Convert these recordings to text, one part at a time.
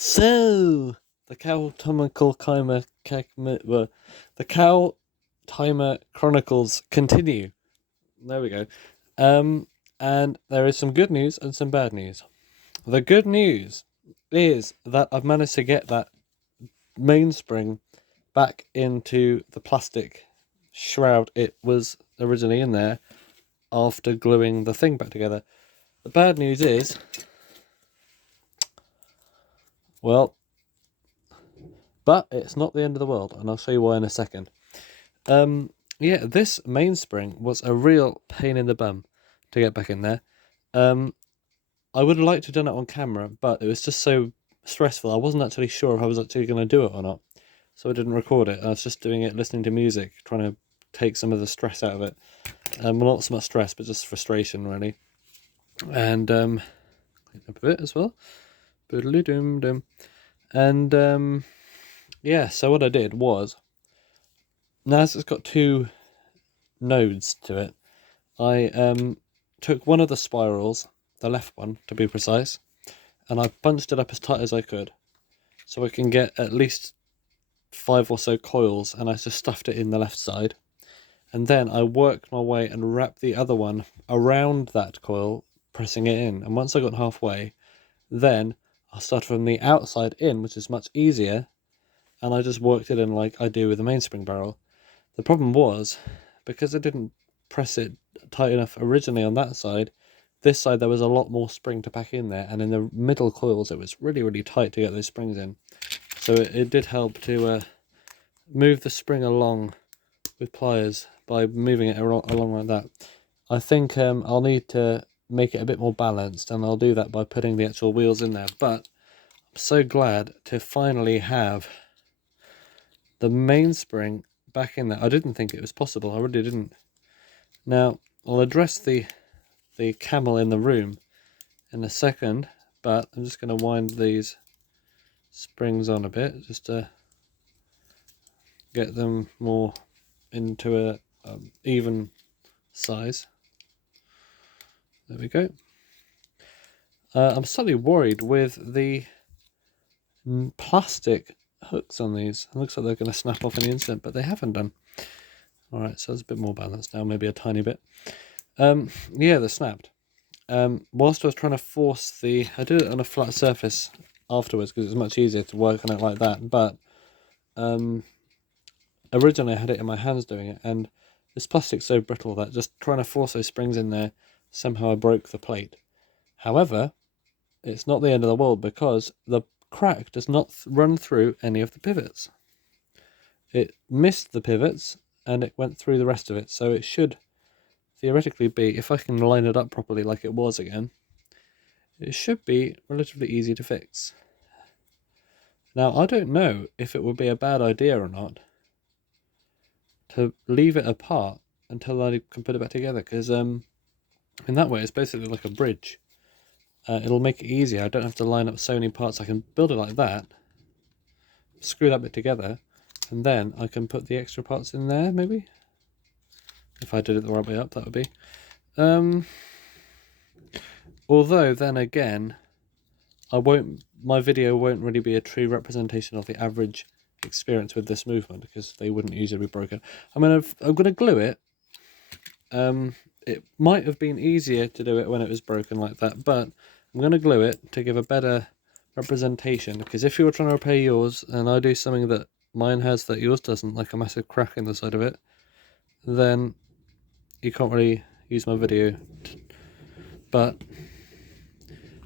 So the cow tomical timer, the cow timer chronicles continue. There we go. And there is some good news and some bad news. The good news is that I've managed to get that mainspring back into the plastic shroud it was originally in there after gluing the thing back together. The bad news is, well, but it's not the end of the world, and I'll show you why in a second. Yeah, this mainspring was a real pain in the bum to get back in there. I would have liked to have done it on camera, but it was just so stressful. I wasn't actually sure if I was actually going to do it or not, so I didn't record it. I was just doing it, listening to music, trying to take some of the stress out of it. Well, not so much stress, but just frustration, really. And clean up a bit as well. Boodly-doom-doom. And yeah, so what I did was, now it's got two nodes to it. I took one of the spirals, the left one to be precise, and I punched it up as tight as I could, so I can get at least 5 or so coils, and I just stuffed it in the left side. And then I worked my way and wrapped the other one around that coil, pressing it in. And once I got halfway, then I started from the outside in, which is much easier, and I just worked it in like I do with the mainspring barrel. The problem was, because I didn't press it tight enough originally on that side, this side there was a lot more spring to pack in there, and in the middle coils it was really, really tight to get those springs in. So it did help to move the spring along with pliers by moving it along like that. I think I'll need to make it a bit more balanced, and I'll do that by putting the actual wheels in there. But I'm so glad to finally have the mainspring back in there. I didn't think it was possible. I really didn't. Now, I'll address the camel in the room in a second, but I'm just going to wind these springs on a bit just to get them more into a even size. There we go. I'm slightly worried with the plastic hooks on these. It looks like they're going to snap off in an instant, but they haven't done. Alright, so it's a bit more balanced now, maybe a tiny bit. Yeah, they snapped. Whilst I was trying to force I did it on a flat surface afterwards because it was much easier to work on it like that, but originally I had it in my hands doing it, and this plastic's so brittle that just trying to force those springs in there, somehow I broke the plate. However, it's not the end of the world because the crack does not run through any of the pivots. It missed the pivots and it went through the rest of it, so it should theoretically be, if I can line it up properly like it was again, it should be relatively easy to fix. Now, I don't know if it would be a bad idea or not to leave it apart until I can put it back together, because in that way it's basically like a bridge. It'll make it easier. I don't have to line up so many parts. I can build it like that, screw that bit together, and then I can put the extra parts in there, maybe. If I did it the right way up, that would be. Although, then again, my video won't really be a true representation of the average experience with this movement, because they wouldn't usually be broken. I'm gonna glue it. It might have been easier to do it when it was broken like that, but I'm going to glue it to give a better representation, because if you were trying to repair yours and I do something that mine has that yours doesn't, like a massive crack in the side of it, then you can't really use my video. But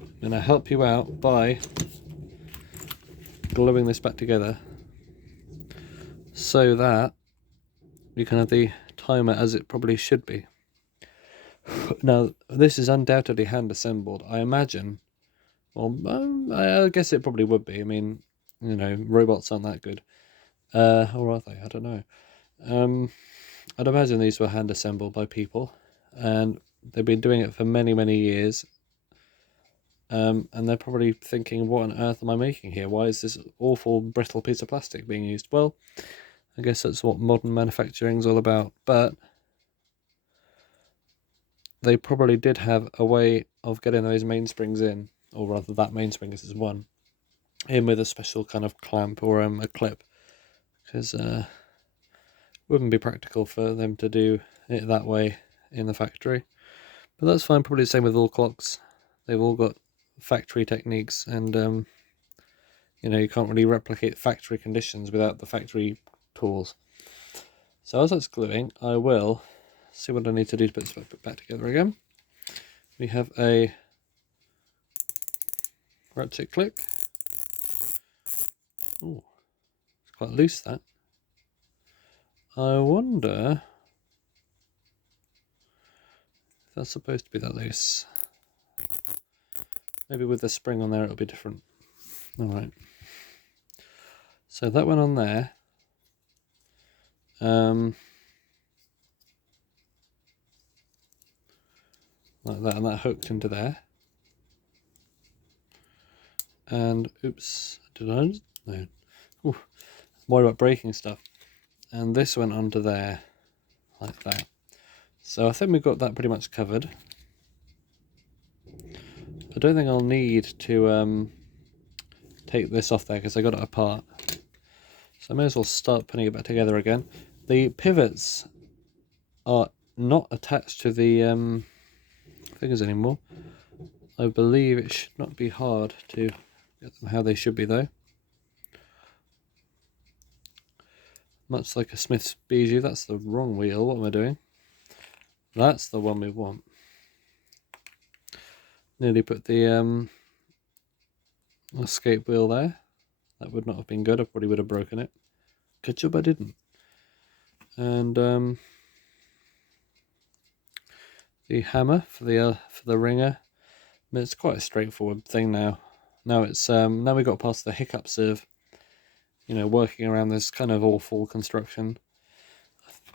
I'm going to help you out by gluing this back together so that you can have the timer as it probably should be. Now, this is undoubtedly hand assembled, I imagine. Well, I guess it probably would be. I mean, you know, robots aren't that good. Or are they? I don't know. I'd imagine these were hand assembled by people, and they've been doing it for many, many years. And they're probably thinking, what on earth am I making here? Why is this awful brittle piece of plastic being used? Well, I guess that's what modern manufacturing is all about. But they probably did have a way of getting those mainsprings in, or rather that mainspring is one, in with a special kind of clamp or a clip, because it wouldn't be practical for them to do it that way in the factory. But that's fine, probably the same with all clocks. They've all got factory techniques, and you know, you can't really replicate factory conditions without the factory tools. So as that's gluing, I will see what I need to do to put this back together again. We have a ratchet click. Oh, it's quite loose, that. I wonder if that's supposed to be that loose. Maybe with the spring on there it'll be different. Alright. So that went on there. Like that, and that hooked into there. And oops, did I? No. Ooh, more about breaking stuff. And this went onto there, like that. So I think we've got that pretty much covered. I don't think I'll need to take this off there because I got it apart. So I may as well start putting it back together again. The pivots are not attached to the fingers anymore. I believe it should not be hard to get them how they should be, though. Much like a Smith's bijou. That's the wrong wheel. What am I doing? That's the one we want. Nearly put the escape wheel there. That would not have been good. I probably would have broken it. Good job I didn't. And the hammer for the ringer. I mean, it's quite a straightforward thing now. Now it's now we got past the hiccups of, you know, working around this kind of awful construction.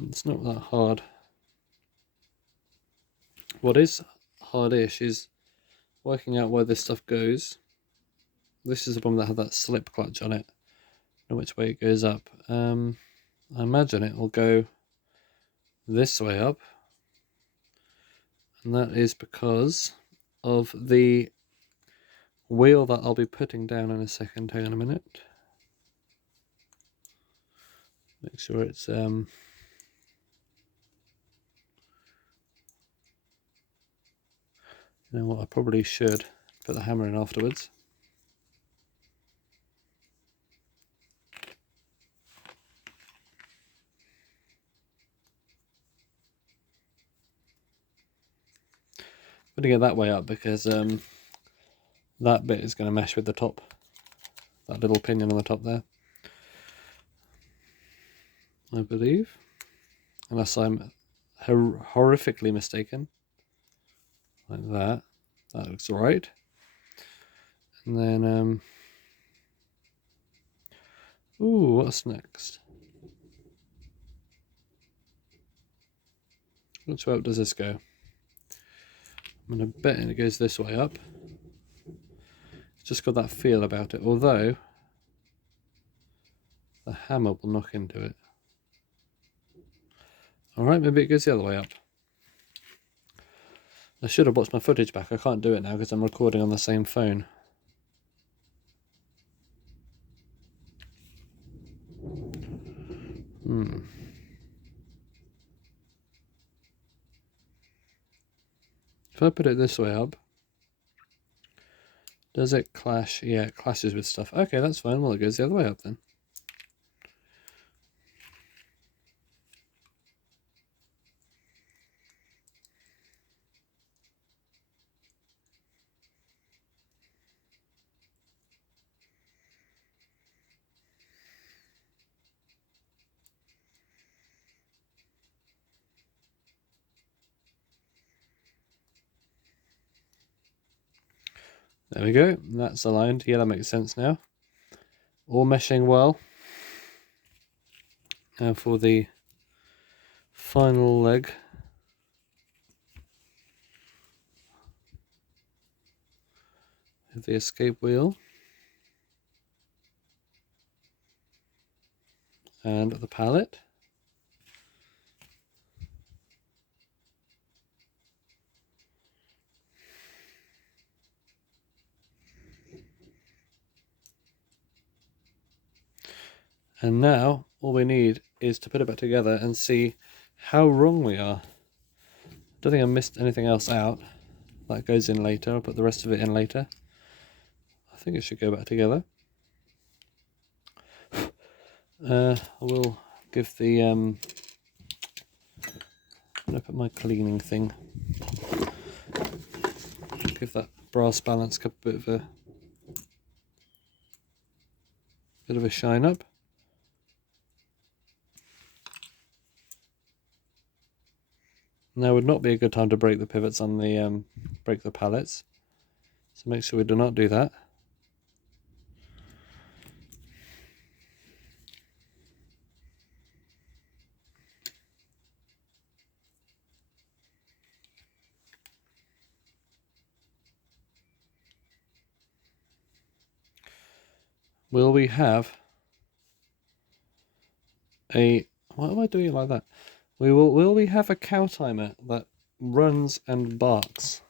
It's not that hard. What is hardish is working out where this stuff goes. This is the one that had that slip clutch on it, and which way it goes up. I imagine it will go this way up, and that is because of the wheel that I'll be putting down in a second. Hang on a minute. Make sure it's you know what, I probably should put the hammer in afterwards. Putting it that way up because that bit is going to mesh with the top, that little pinion on the top there, I believe, unless I'm horrifically mistaken. Like that. That looks right. And then ooh, what's next? Which way up does this go? I'm going to bet it goes this way up. It's just got that feel about it, although the hammer will knock into it. Alright, maybe it goes the other way up. I should have watched my footage back. I can't do it now because I'm recording on the same phone. If I put it this way up, does it clash? Yeah, it clashes with stuff. Okay, that's fine. Well, it goes the other way up then. There we go. That's aligned. Yeah, that makes sense now. All meshing well. Now for the final leg. Of the escape wheel. And the pallet. And now all we need is to put it back together and see how wrong we are. Don't think I missed anything else out. That goes in later. I'll put the rest of it in later. I think it should go back together. I will give the I'm gonna put my cleaning thing. Give that brass balance cup a bit of a shine up. Now would not be a good time to break the pivots on the break the pallets, so make sure we do not do that. Will we have a... Why am I doing it like that? Will we have a cow timer that runs and barks?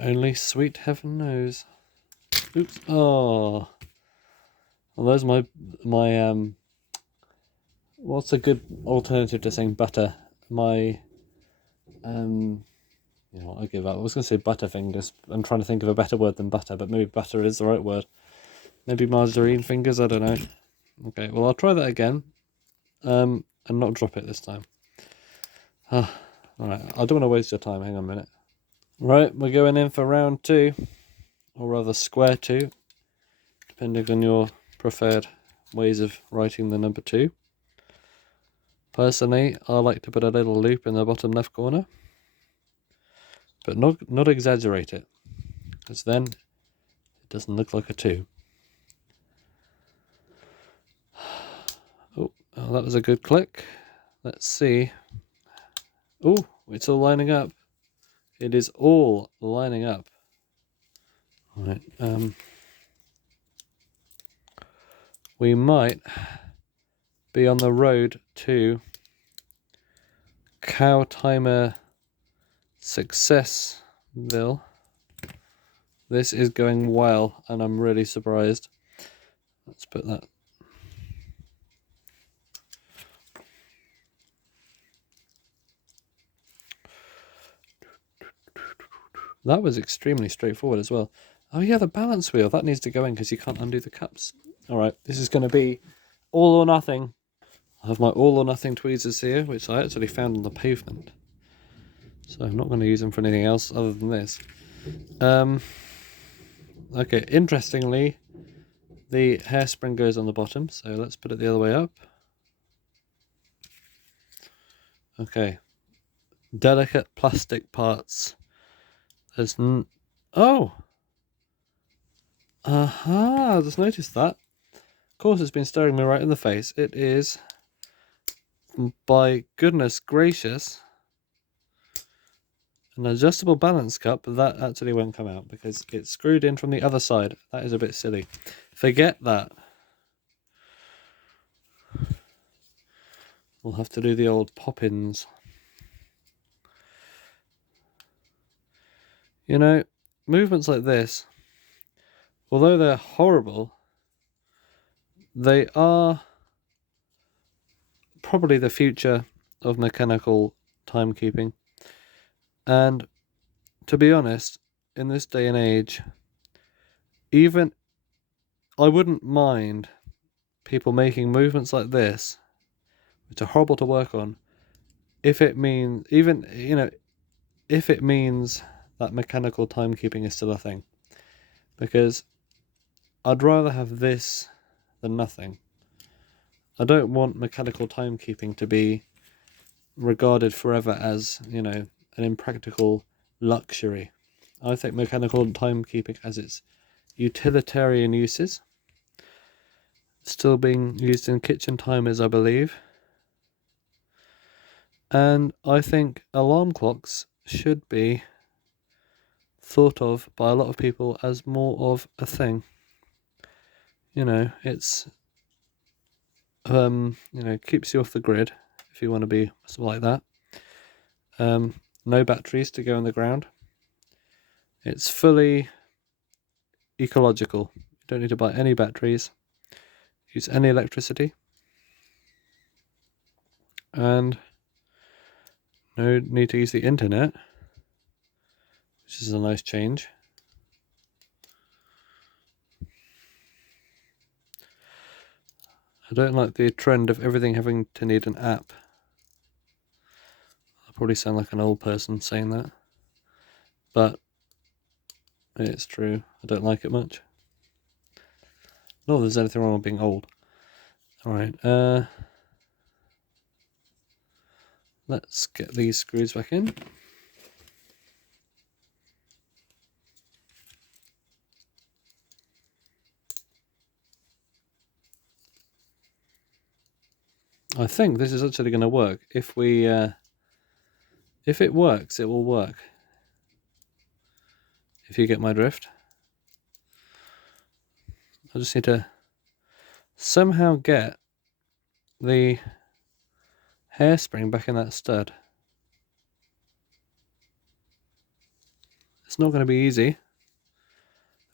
Only sweet heaven knows. Oops. Oh. Well, there's my what's a good alternative to saying butter? My you know, I give up. I was going to say butterfingers. I'm trying to think of a better word than butter, but maybe butter is the right word. Maybe margarine fingers, I don't know. Okay, well, I'll try that again. And not drop it this time. Alright, I don't want to waste your time. Hang on a minute. Right, we're going in for round 2. Or rather, square 2. Depending on your preferred ways of writing the number 2. Personally, I like to put a little loop in the bottom left corner. But not exaggerate it, because then it doesn't look like a 2. Oh, that was a good click. Let's see. Oh, it's all lining up. It is all lining up. All right. We might be on the road to cow timer successville. This is going well, and I'm really surprised. Let's put that. That was extremely straightforward as well. Oh yeah, the balance wheel, that needs to go in because you can't undo the cups. Alright, this is going to be all or nothing. I have my all or nothing tweezers here, which I actually found on the pavement. So I'm not going to use them for anything else other than this. Okay, interestingly, the hairspring goes on the bottom, so let's put it the other way up. Okay. Delicate plastic parts. There's oh! Aha! I just noticed that. Of course, it's been staring me right in the face. It is, by goodness gracious, an adjustable balance cup. That actually won't come out because it's screwed in from the other side. That is a bit silly. Forget that. We'll have to do the old pop-ins. You know, movements like this, although they're horrible, they are probably the future of mechanical timekeeping. And to be honest, in this day and age, even I wouldn't mind people making movements like this, which are horrible to work on, if it means, even, you know, if it means that mechanical timekeeping is still a thing. Because I'd rather have this than nothing. I don't want mechanical timekeeping to be regarded forever as, you know, an impractical luxury. I think mechanical timekeeping has its utilitarian uses. Still being used in kitchen timers, I believe. And I think alarm clocks should be thought of by a lot of people as more of a thing. You know, it's you know, keeps you off the grid if you want to be like that. no batteries to go in the ground. It's fully ecological. You don't need to buy any batteries, use any electricity, and no need to use the internet, which is a nice change. I don't like the trend of everything having to need an app. I'll probably sound like an old person saying that, but it's true. I don't like it much. Not that there's anything wrong with being old. Alright, let's get these screws back in. I think this is actually going to work. If it works, it will work. If you get my drift. I just need to somehow get the hairspring back in that stud. It's not going to be easy.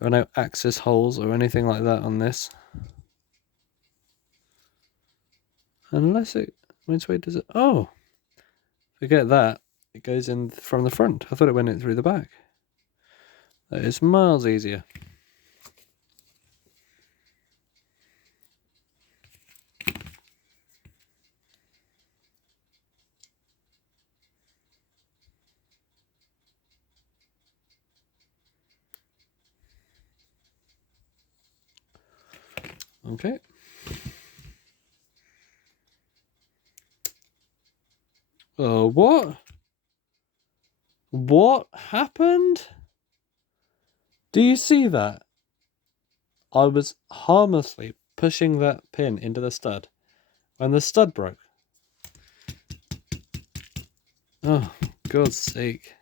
There are no axis holes or anything like that on this. Unless it... Which way does it... Oh! Forget that. It goes in from the front. I thought it went in through the back. That is miles easier. Okay. Oh, what? What happened? Do you see that? I was harmlessly pushing that pin into the stud when the stud broke. Oh, God's sake.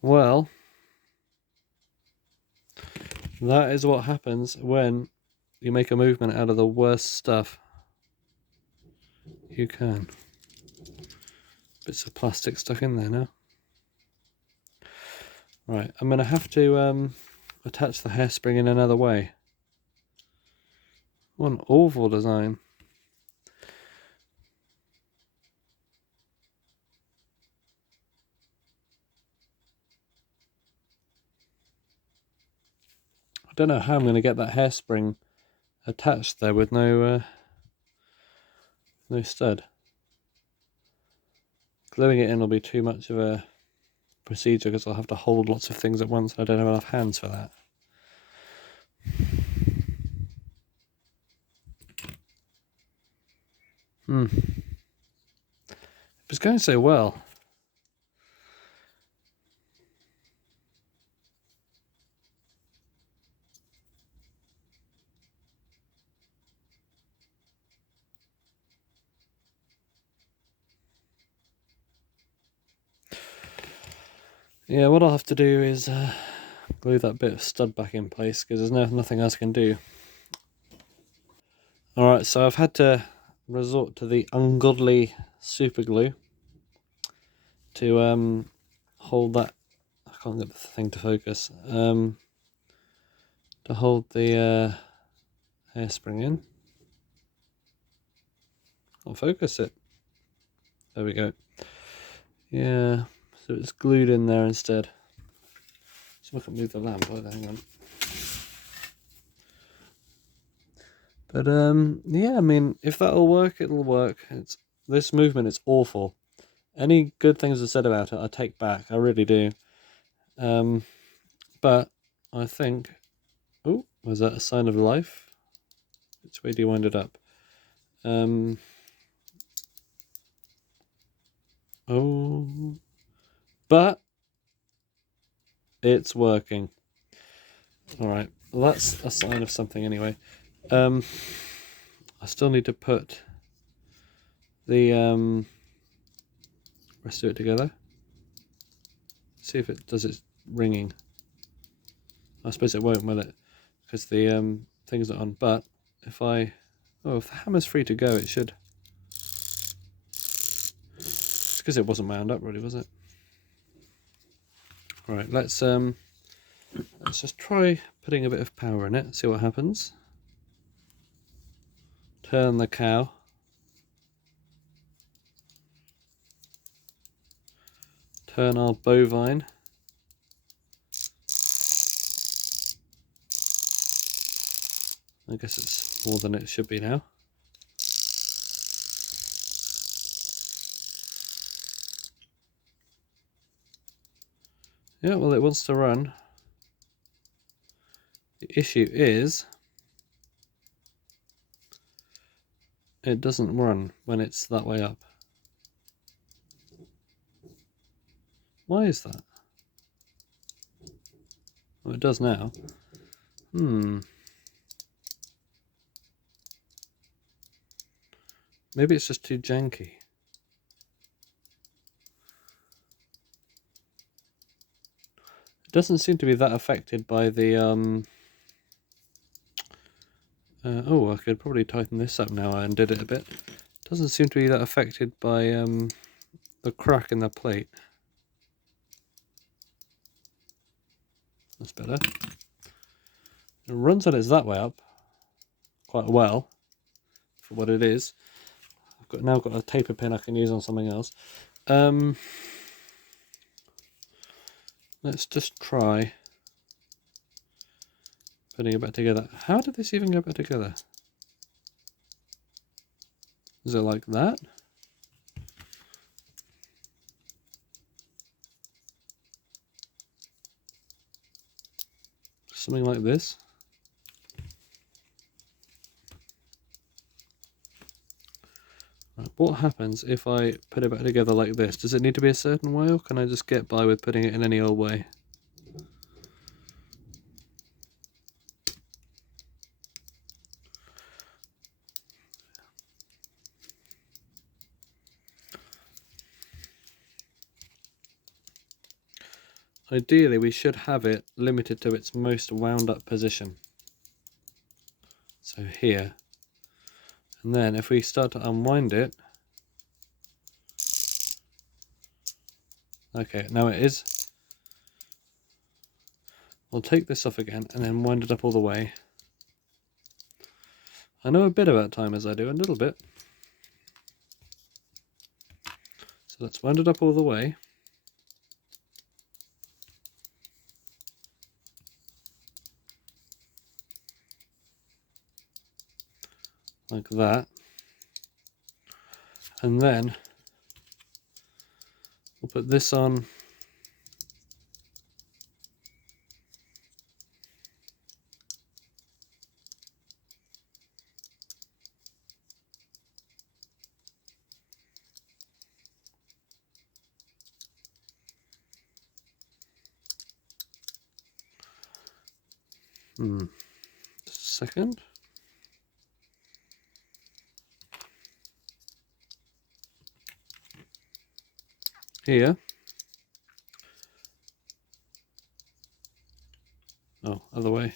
Well, that is what happens when you make a movement out of the worst stuff you can. Bits of plastic stuck in there now. Right, I'm going to have to attach the hairspring in another way. What an awful design. I don't know how I'm going to get that hairspring attached there with no stud. Gluing it in will be too much of a procedure because I'll have to hold lots of things at once and I don't have enough hands for that. It was going so well. Yeah, what I'll have to do is glue that bit of stud back in place because there's nothing else I can do. Alright, so I've had to resort to the ungodly super glue to hold that. I can't get the thing to focus. To hold the hairspring in. I'll focus it. There we go. Yeah, so it's glued in there instead. So I can move the lamp either, hang on. But yeah, I mean, if that'll work, it'll work. This movement is awful. Any good things I said about it, I take back. I really do. But I think... Oh, was that a sign of life? Which way do you wind it up? Oh... But... It's working. Alright, well, that's a sign of something anyway. I still need to put the rest of it together. See if it does its ringing. I suppose it won't, will it? Because the thing's not on. But if the hammer's free to go, it should. because it wasn't wound up, really, was it? All right, let's just try putting a bit of power in it. See what happens. Turn the cow. Turn our bovine. I guess it's more than it should be now. Yeah, well, it wants to run. The issue is it doesn't run when it's that way up. Why is that? Well, it does now. Maybe it's just too janky. It doesn't seem to be that affected by the oh, I could probably tighten this up now. I undid it a bit. It doesn't seem to be that affected by the crack in the plate. That's better. It runs when it's that way up quite well for what it is. I've now got a taper pin I can use on something else. Let's just try putting it back together. How did this even go back together? Is it like that? Something like this? Right, what happens if I put it back together like this? Does it need to be a certain way, or can I just get by with putting it in any old way? Ideally, we should have it limited to its most wound up position. So here. And then if we start to unwind it, okay, now it is. I'll take this off again and then wind it up all the way. I know a bit about timers, I do, a little bit. So let's wind it up all the way. Like that. And then we'll put this on. Just a second. Here. Oh, other way.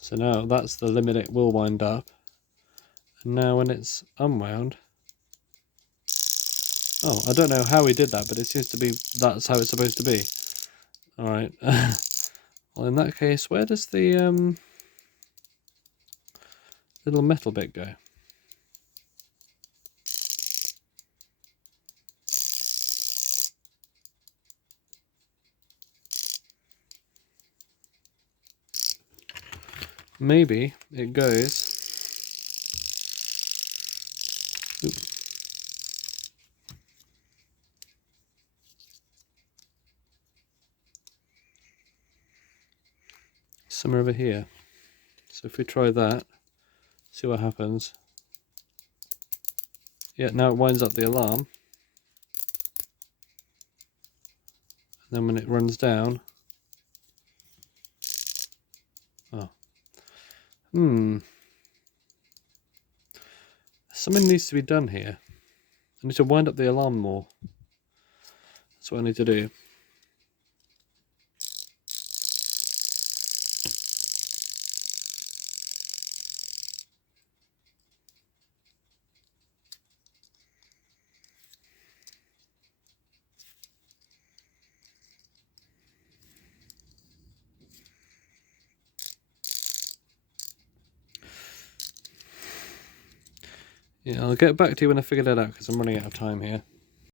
So now that's the limit it will wind up. And now when it's unwound, oh, I don't know how we did that, but it seems to be that's how it's supposed to be. All right. Well, in that case, where does the little metal bit go? Maybe it goes. Oop. Somewhere over here. So if we try that, see what happens. Yeah, now it winds up the alarm. And then when it runs down, Something needs to be done here. I need to wind up the alarm more. That's what I need to do. Yeah, I'll get back to you when I figure that out because I'm running out of time here.